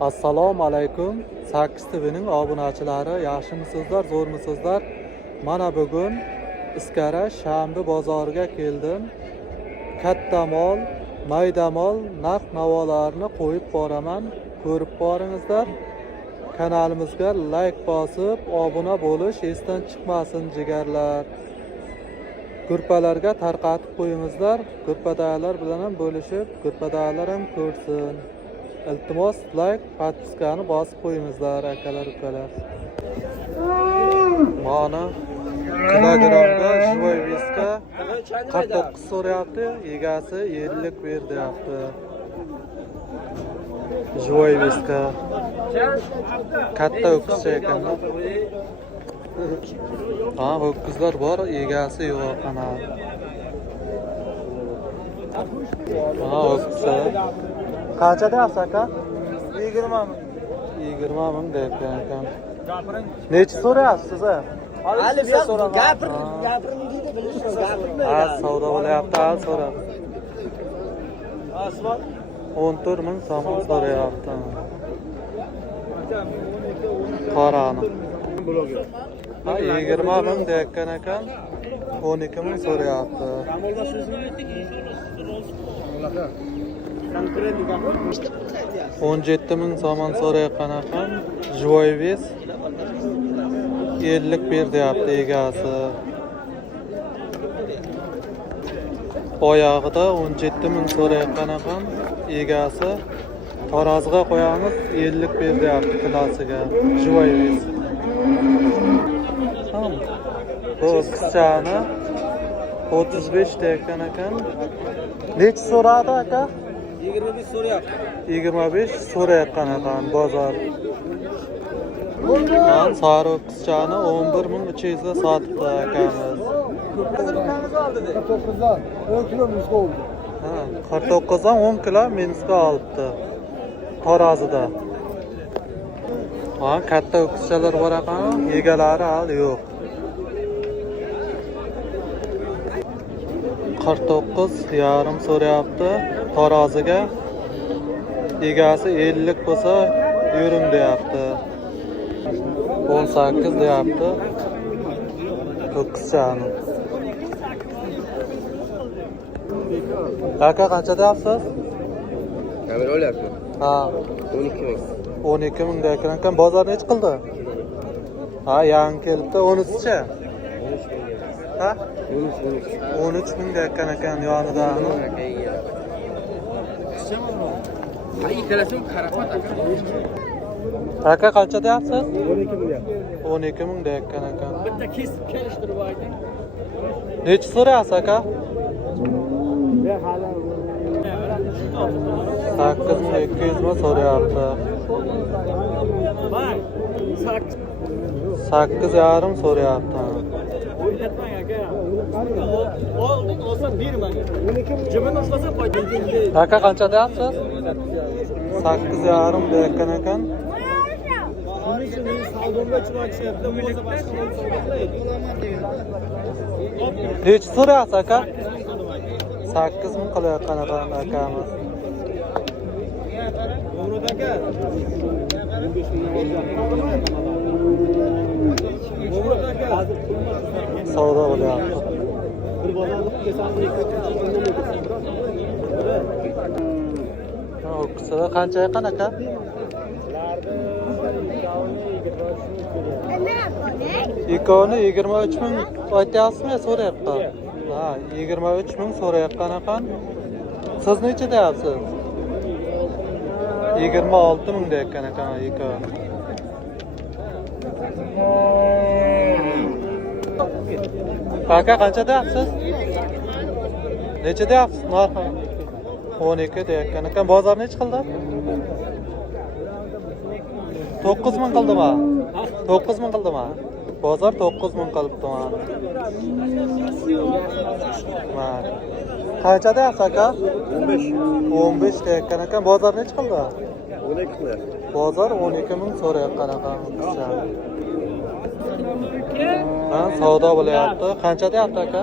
Assalomu alaykum. 8 TV'ning obunachilari, yaxshimisizlar, zo'rmisizlar? Mana bugun Iskara Shambi bozoriga keldim. Katta mol, mayda mol narx-navolarni qo'yib boraman. Ko'rib boringizlar. Kanalimizga like bosib, obuna bo'lish esdan chiqmasin jigarlar. Gruppalarga tarqatib qo'yingizlar. Gruppadagilar bilan ham bo'lishib, gruppadagilar ham ko'rsin. Iltimos like, podpiskani bosib qo'yingizlar akalar, ukalar. Mana kilogramda живой веска 49 so'rayapti, egasi 50 ber deyapti. Живой веска. Katta o'kizcha ekanda. Ha, o'kizlar bor, egasi yo'q ana. Ha, o'kizlar. Qancha deyapsiz aka? 20 ming. 20 ming deyapti aka. Necha so'rayapsiz siz? Hali gapiring deydi, bilishsiz, gapirmaydi. Ha, savdo bo'lyapti, hal so'rab. Asfalt 14 ming so'm so'rayapti. Qorani. Ha, 20 ming deyotgan ekan. 12 ming so'rayapti. 17 ming so'm so'rayotgan ekan. Живой вес 50 ber deyapti egasi. Oyog'ida 17 ming so'rayotgan ekan. Egasi taroziga qo'yamiz, 50 ber deyapti kilosiga. Живой вес. Bu qizchani 35 deyotgan ekan. Necha so'radi aka? 25 so'rayapti. 25 so'rayotgan ekan bozor. Men sariq qizchani 11 ming 300 ga sotibdi akamiz. 49'dan 10 kilo minusga oldu. Ha, 49 dan 10 kilo minusga olibdi. Tarozida. Ha, katta o'kizchalar bor ekan, egalari hali yo'q. 49 yarim so'rayapti taroziga. Egasi 50 bo'lsa, yuring deyapti. 18 deyapti. O'kizchani. Aka qancha deyapsiz? Kamera olyapti. Ha, 12 ming. 12 ming deyotgan. Bozor nech qildi? Ha, yangi kelibdi. 13chi? Ha? 13 ming deyotgan ekan yonidagi. Ay, ikkalasini qaraqat aka. Aka qancha deyapsiz? 12 ming. 12 ming deyotgan ekan. Bitta kesib kelishtirib ayting. Necha so'rayapsiz aka? Men hali 8200 ming so'rayapti. 8,5 so'rayapti. o'rgatmang aka. Olding olsa bermang. 12 ming. Jibini ushlasa foydali. Aka qancha deyapsiz? 8,5 deyotgan ekan. Shuning uchun men savdomga chiqyapti. Bo'lsa boshqa savdo qilaydi. Necha so'rayapsiz aka? 8 ming qilayotgan ekan akamiz. Murod aka. Murod aka. Savdo bo'lyapti. Bir bozorda kesanlik O'kizlar qancha yaqin aka? Ikkovini 23 ming aytyapsizmi, so'rayapti? Ha, 23 ming so'rayotgan ekan. Siz necha deyapsiz? 26 ming deyotgan ekan ikkovi. Aka qancha deyapsiz? Necha deyapsiz? Narxi 12 deyotgan ekan. Bozor necha qildi? 9 ming qildimi? 9 ming qildimi? Bozor 9 ming qilibdi mana. Mana. Qancha deyapsiz aka? 15. 15 deyotgan ekan. Bozor necha qildi? 12 qilar. Bozor 12 ming so'rayotgan ekan. Ha, savdo bo'lyapti. Qancha deyapti aka?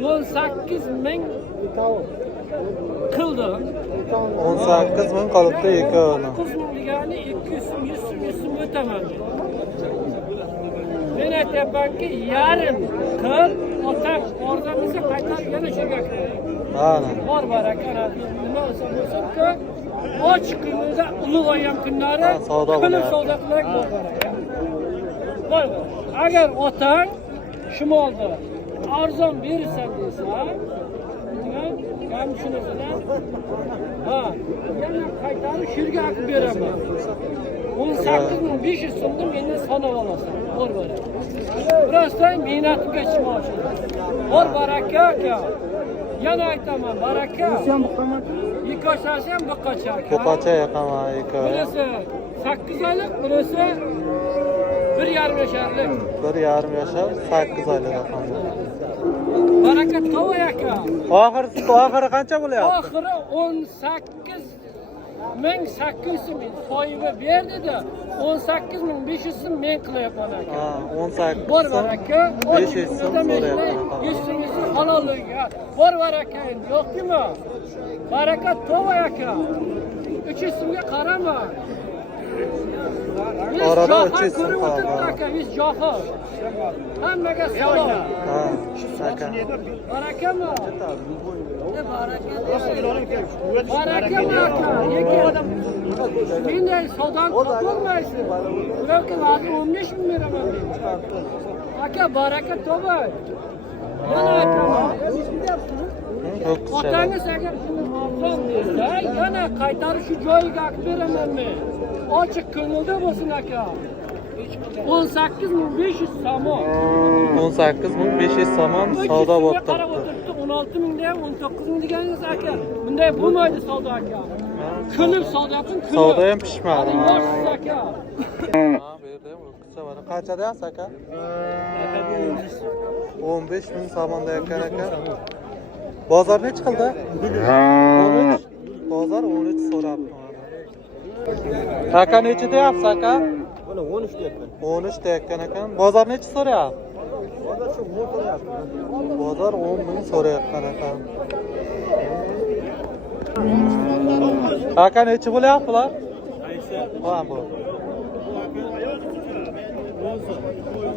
18 ming qildi. 18 ming qolibdi ikkovini. 9 ming degani 200 so'm, 100 so'm, 100 so'm o'taman. Men aytyapmanki, yarim qil, otam ordan desa qaytar yana shunga kiradi. Mana. Bor baraka. Nima bo'lsa-ku, ochiq kunlarda ulug'ayam kunlari savdo qilib bo'lyapti. savdo qilak bor baraka. Bor. Agar otang shimolda arzon bersan desa, ham shunisidan ha, yana qaytarib shirga olib beraman. 18.500 so'mni mendan sanab olasan. Bor baraka. Birozdan mehnatimga chiqmoqchi. Bor baraka aka. Yana aytaman, baraka. Sen buqaman. Yikoshasi ham buqacha aka. Buqacha yaqama ikkovi. Birisi 8 oylik, birisi 1,5 yasharlik. 1,5 yashar, 8 oylik raqam. Baraka to'y aka. Oxiri qancha bo'lyapti? Oxiri 18.800 so'm foiza berdi-da, 18.500 so'm men qilyapman aka. Ha, 18. Bor baraka, 500 so'm so'rayapman. 100 so'mingizni halolligiga. Bor baraka, yo'qmi? Baraka to'y aka. 300 so'mga qarama. Orada 300 so'm qoldi. Aka, biz johil. Hammaga salom. Ha, aka. Barakami? Barakami aka. Menday savdan topolmaysiz. Ularga hozir 15 ming beraman men. Aka, baraka topay. Yana aytaman. Otangiz agar shuni arzon desa, yana qaytarib shu joyiga olib beraman men. Ochiq ko'ngilda bo'lsin aka. 18.500 somon. 18.500 somon savdo bo'lib turibdi. 16 mingda ham 19 ming deganingiz aka. Bunday bo'lmaydi savdo aka. Kulib savdo qilib, kulib. Savdo ham pishmadi. Yoshsiz aka. Ha, bu yerda ham qisqa bor. Qancha deyapsiz aka? 15 ming somon deyotgan aka. Bozor necha qildi? 13. Bozor 13 so'rabdi. Aka necha deyapsiz aka? Buni 13 deyapman. 13 deyotgan ekan. Bozor necha so'rayapti? Bozor 10 ming so'rayotgan ekan. Aka necha bo'lyaptilar? Ha, bu.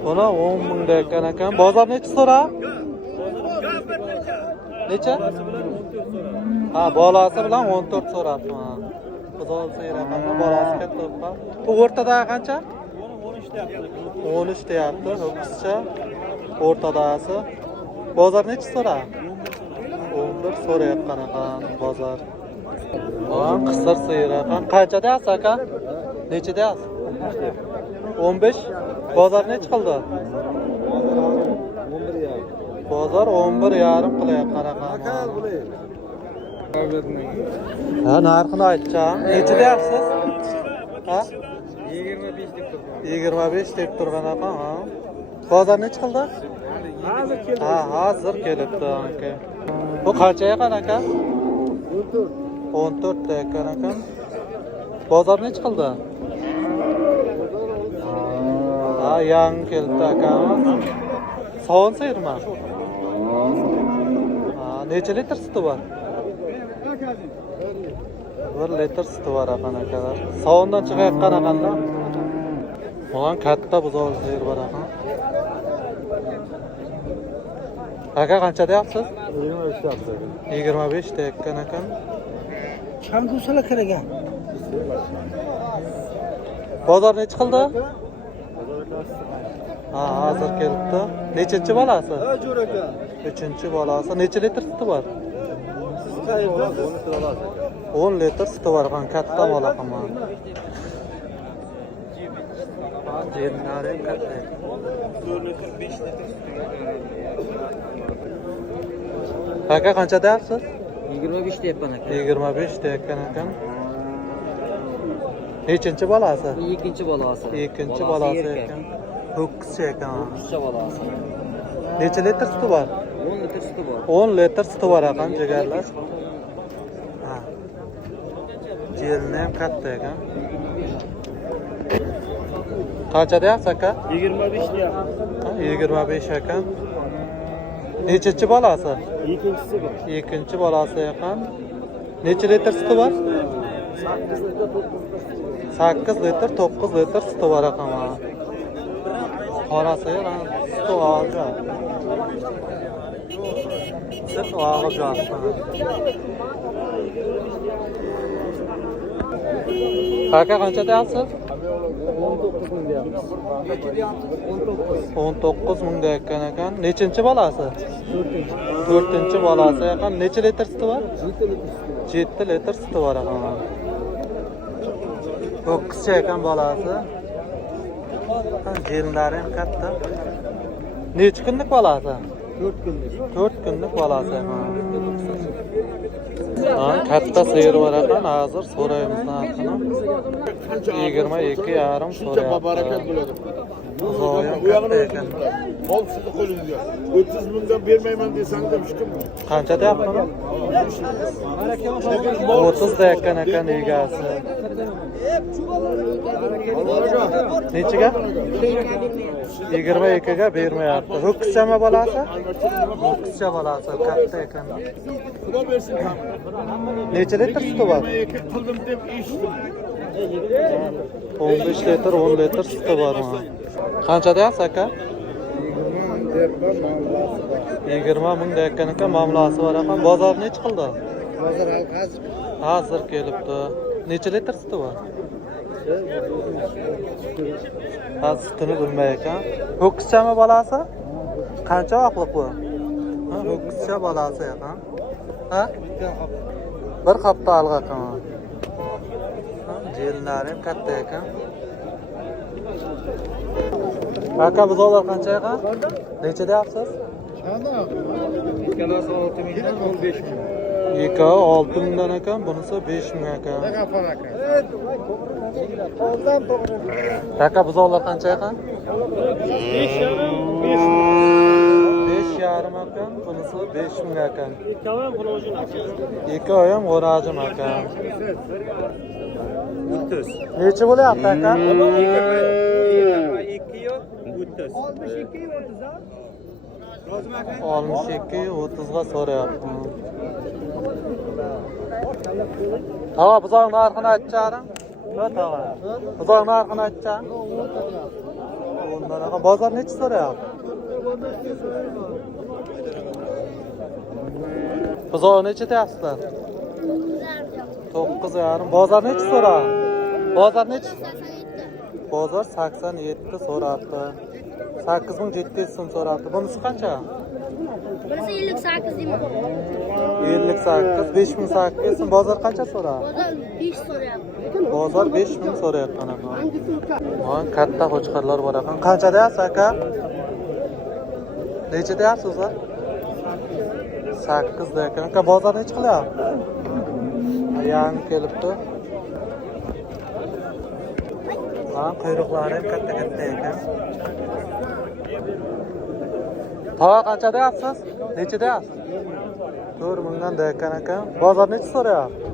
Buni 10 ming deyotgan ekan. Bozor necha so'rab? Necha? Ha, bolasi bilan 14 so'rabdi. Xudo xayr raqamda bolasi katta bo'lib. Bu o'rtada qancha? 13 deyapti. Ho'kizcha o'rtadasi. Bozor necha so'rab? 11 so'rayotgan ekan bozor. Mana qisir siyir ekan. Qancha deyapsiz aka? Necha deyapsiz? 15. Bozor necha qildi? 11,5. Bozor 11,5 qilayotgan ekan. Ha, narxini aytcham. Necha deyapsiz? Ha? 25 deb turibman. 25 deb turgan ekan, ha. Bozor necha qildi? Hozir keldi. Ha, hozir kelibdi aka. Bu qancha ekan aka? 14 ta ekan ekan. Bozor necha qildi? Ha, yangi kelibdi aka. Sovun sirmi? Ha, necha litr suti bor? 1 litr suti bor ekan akalar. Sovundan chiqayotgan ekanda. Mana katta buzov sir bor ekan. Aka qancha deyapsiz? 25 deyapti. 25 deyotgan ekan. Changusalar kiragan. Bozor necha qildi? Ha, hozir kelibdi. Nechinchi bolasi? Ha, jo'raka. 3-bolasi. Necha litr suti bor? Qayerda? 10 litr suti bor ekan, katta bola qilman. Jernari katta. 4 litr, 5 litr. Aka qancha deyapsiz? 25 deyapman aka. 25 deyotgan ekan. Nechinchi bolasi? Ikkinchi bolasi. Ikkinchi bolasi ekan. Ho'kizcha ekan. Qizcha bolasi. Necha litr suti bor? 10 litr suti bor. 10 litr suti bor ekan, jigarlar. Ha. Jerni ham katta ekan. Qancha deyapsiz aka? 25 deyapti. Ha, 25 ekan. Nechinchi bolasi? Ikkinchisi bor. Ikkinchi bolasi ekan. Necha litr suti bor? 8 litr, 9 litr suti bor ekan. Qora sigir suti oldi. Sut og'iz yoqdi. Aka qancha deyapsiz? 19 ming deyotgan ekan. Nechinchi bolasi? 4-chi bolasi ekan. Necha litr suti bor? 7 litr suti bor ekan. 9 ekan bolasi. Jelinlari ham katta. Necha kunlik bolasi? 4 kunlik bolasi ekan. Katta sigir bor ekan. Hozir so'raymiz narxini. 22,5 so'rayapti. Barakat bo'ladi. Zo'yam katta ekan. Ol sizni qo'lingizga. 30 mingdan bermayman desang da hech kim. Qancha deyapti? 30 deyotgan ekan egasi. Nechiga? 22 ga bermayapti. Ho'kizchami bolasi? Ho'kizcha bolasi katta ekan. Xudo bersin. Necha litr suti bor? 22 qildim deb eshitdim. 15 litr, 10 litr suti bor. Qancha deyapsiz aka? 20 ming deyotgan ekan, mamlasi bor ekan. Bozor nech qildi? Hozir Hozir kelibdi. Necha litr suti bor? Hozir sutini bilmay ekan. Ho'kizchami bolasi? Qancha vaqtlik bu? Ha, ho'kizcha bolasi ekan. Ha? Bir hafta alg'a ekan. Jelinlari ham katta ekan. Aka buzoqlar qancha ekan? Necha deyapsiz? ikkalasi 6 mingdan 15 ming. Ikkovi 6 mingdan ekan, bunisi 5 ming ekan. Aka buzoqlar qancha ekan? 5,5 ekan, bunisi 5 ming ekan. Ikkovi ham g'orajim ekan. 30. Necha bo'lyapti aka? 2 yo'q, 30. 62-30 ga so'rayapti. Tava buzoq narxini aytcharing. Ha, tava. Buzoq narxini aytcharing. Undan aka bozor necha so'rayapti? Buzoq necha deyapsizlar? 9,5. Bozor necha so'rayapti? Bozor necha? Bozor 87 so'rabdi. 8700 so'm so'rabdi. Bunisi qancha? Burası 58 değil mi? 58, 5800 so'm. Bozor qancha so'rabdi? Bozor 5 soruyorum. Bozor 5000 so'rayotgan ekan. Mana katta qo'chqarlar bor ekan. Qancha deyapsiz aka? Necha deyapsiz o'zi? 8 deyotgan aka. Bozor necha qilyapti? Yangi kelibdi. Mana quyruqlari ham katta-katta ekan. Tava qancha deyapsiz? Necha deyapsiz? 4 mingdan deyotgan ekan. Bozor necha so'rayapti?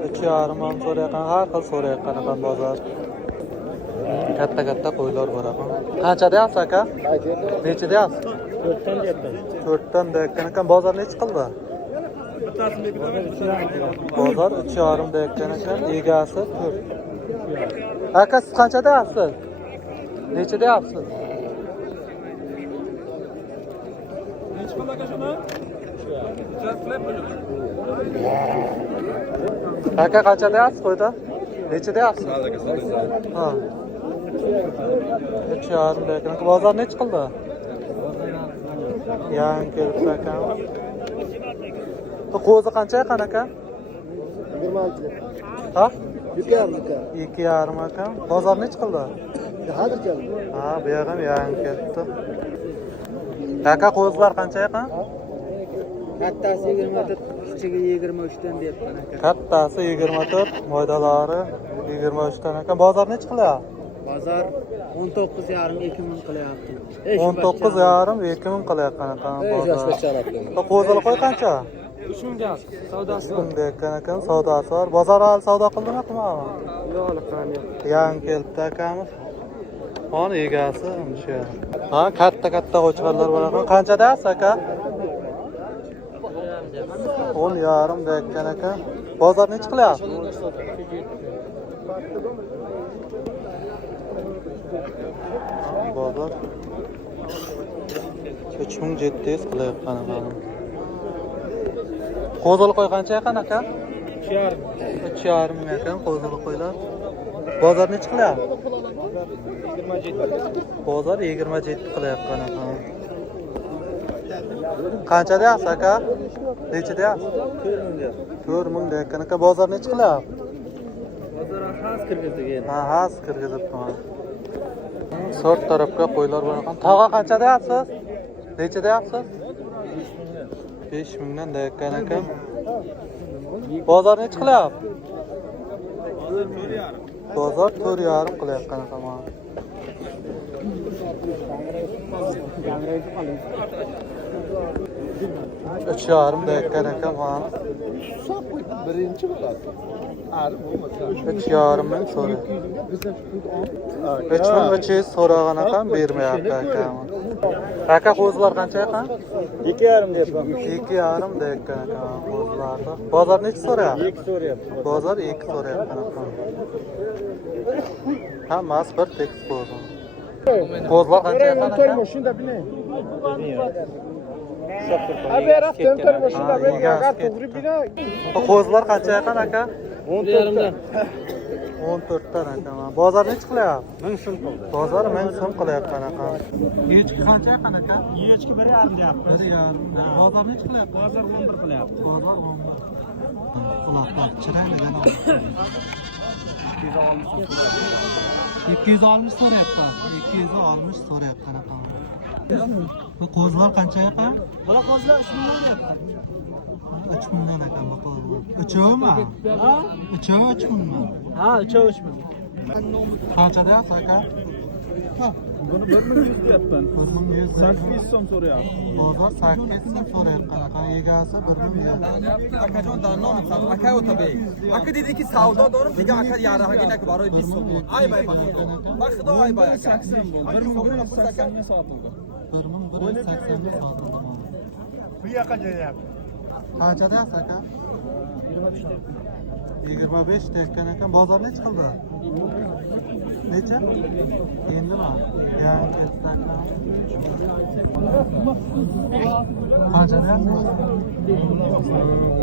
2,5 ming so'rayotgan, har xil so'rayotgan ekan bozor. Katta-katta qo'ylar bor ekan. Qancha deyapsiz aka? Necha deyapsiz? 4dan deyapman. 4dan deyotgan ekan. Bozor necha qildi? Bozor 3,5 deyotgan ekan. Egasi 4. Aka siz qancha deyapsiz? Necha deyapsiz? Necha qildi aka shuni? Aka qancha deyapsiz qo'yda? Necha deyapsiz? Ha. 3,5 deyotgan. Bozor necha qildi? Yangi kelibdi aka. Bu qo'zi qancha ekan aka? 26. Ha? 2,5. 2,5 ekan. Bozor necha qildi? Hozir keldi. Ha, bu yoq ham yangi kelibdi. Aka qo'zilar qancha ekan? Kattasi 24, kichigi 23 dan deyapman aka. Kattasi 24, moydalari 23 dan ekan. Bozor necha qilyapti? Bozor 19,5-2 ming qilyapti. 19,5 2 ming qilyapti ekan bozor. Bu qo'zilar qo'y qancha? 3 ming deyapti. Savdosi 3 ming deyotgan ekan, savdosi bor. Bozor hali savdo qildimi, qilmadimi? yo'q, qani yo'q. Yangi kelibdi akamiz. Mana egasi shu. Ha, katta-katta qo'chqarlar bor ekan. Qancha deyapsiz aka? 10 yarım deyken ekan. Bozor nechi qilyapti? Bozor 3700 qilyapti mana. Qo'zil qo'y qancha ekan aka? 3,5 ming ekan qo'zil qo'ylar. Bozor nechi qilyapti? 27. Bozor 27 qilyapti ekan. Qancha deyapsiz aka? Necha deyapsiz? 4 ming deyapti aka. Bozor nechi qilyapti? Bozor has kirgizgan. Ha, has kirgizibdi mana. Sort tarafga qo'ylar bor ekan. Tog'a qancha deyapsiz? Necha deyapsiz? 5 mingdan deyotgan ekan. Bozor nechi qilyapti? Bozor 4,5 qilyapti ekan mana. Üç yarım deyotgan ekan mana. Birinchi bo'ladi. Üç yarım ming so'raydi. 3300 so'ragan ekan, bermayapti aka. Aka qo'zlar qancha ekan? 2,5 deyapman. 2,5 deyotgan ekan qo'zlarni. Bozor nechi so'rayapti? 2 so'rayapti. Bozor 2 so'rayapti ekan. Hammasi bir tekis qo'zi. Qo'zlar qancha ekan aka? Shunda bine. Abi raftan Ha, to'g'ri bino. Qo'zlar qancha ekan aka? 14dan. 14 dan ekan. Bozor nechi qilyapti? 1000 so'm qildi. Bozor 1000 so'm qilyapti ekan. Echki qancha ekan aka? Echki 1,5 deyapti. 1,5. Bozor nechi qilyapti? Bozor 11 qilyapti. Bozor 11. Quloqlar chiraydigan. 260 so'rayapti. 260 so'rayapti ekan. Bu qo'zlar qancha ekan? Bular qo'zlar 3 ming deyapti. 3 mingdan ekan bu qo'zlar. Uchovmi? Ha? Uchovi 3 mingmi? Ha, 3 ming. Qancha deyapsiz aka? Buni 1100 deyapman. 1100. 800 so'm so'rayapti. Bozor 800 so'm so'rayapti ekan. Egasi 1100. akajon dannomsan aka o'tabek aka dediki savdo dorim degan aka yarag'ina baroy 20 so'm ay bay ba xudo ay bay aka 1180 sotildi. 1180 so'm. Bu yoqqa jo'nayapti. Qancha deyapsiz aka? 25 deyotgan ekan. Bozor nechi qildi? Necha? Endimi? Yana ketsak. Qancha deyapsiz?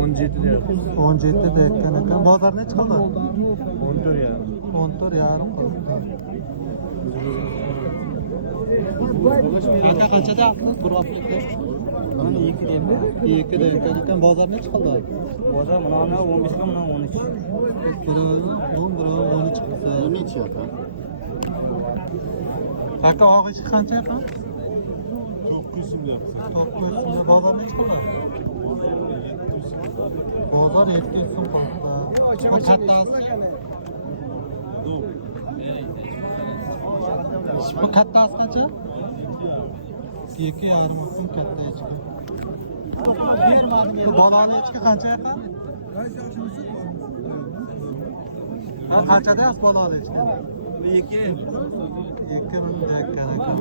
17 deyapti. 17 deyotgan ekan. Bozor nechi qildi? 14 ya. 14,5 qildi. Aka qancha deyapsiz? Bir haftaga. Mana 2 deyapman. 2 deyotgan ekan. Bozor nechi qildi? Bozor mana 15 ga mana 13. Birovi 10, birovi 13 qilsa. Necha yoqqa? Aka og'ishi qancha ekan? 900 so'm deyapti. 900 so'm. Bozor nechi qildi? Bozor 700 so'm qildi. Bu kattasi. Bu kattasi qancha? 2,5 so'm katta echki. Bu bolali echki qancha ekan? Ha, qancha deyapsiz bolali echki? 2 ming deyotgan ekan.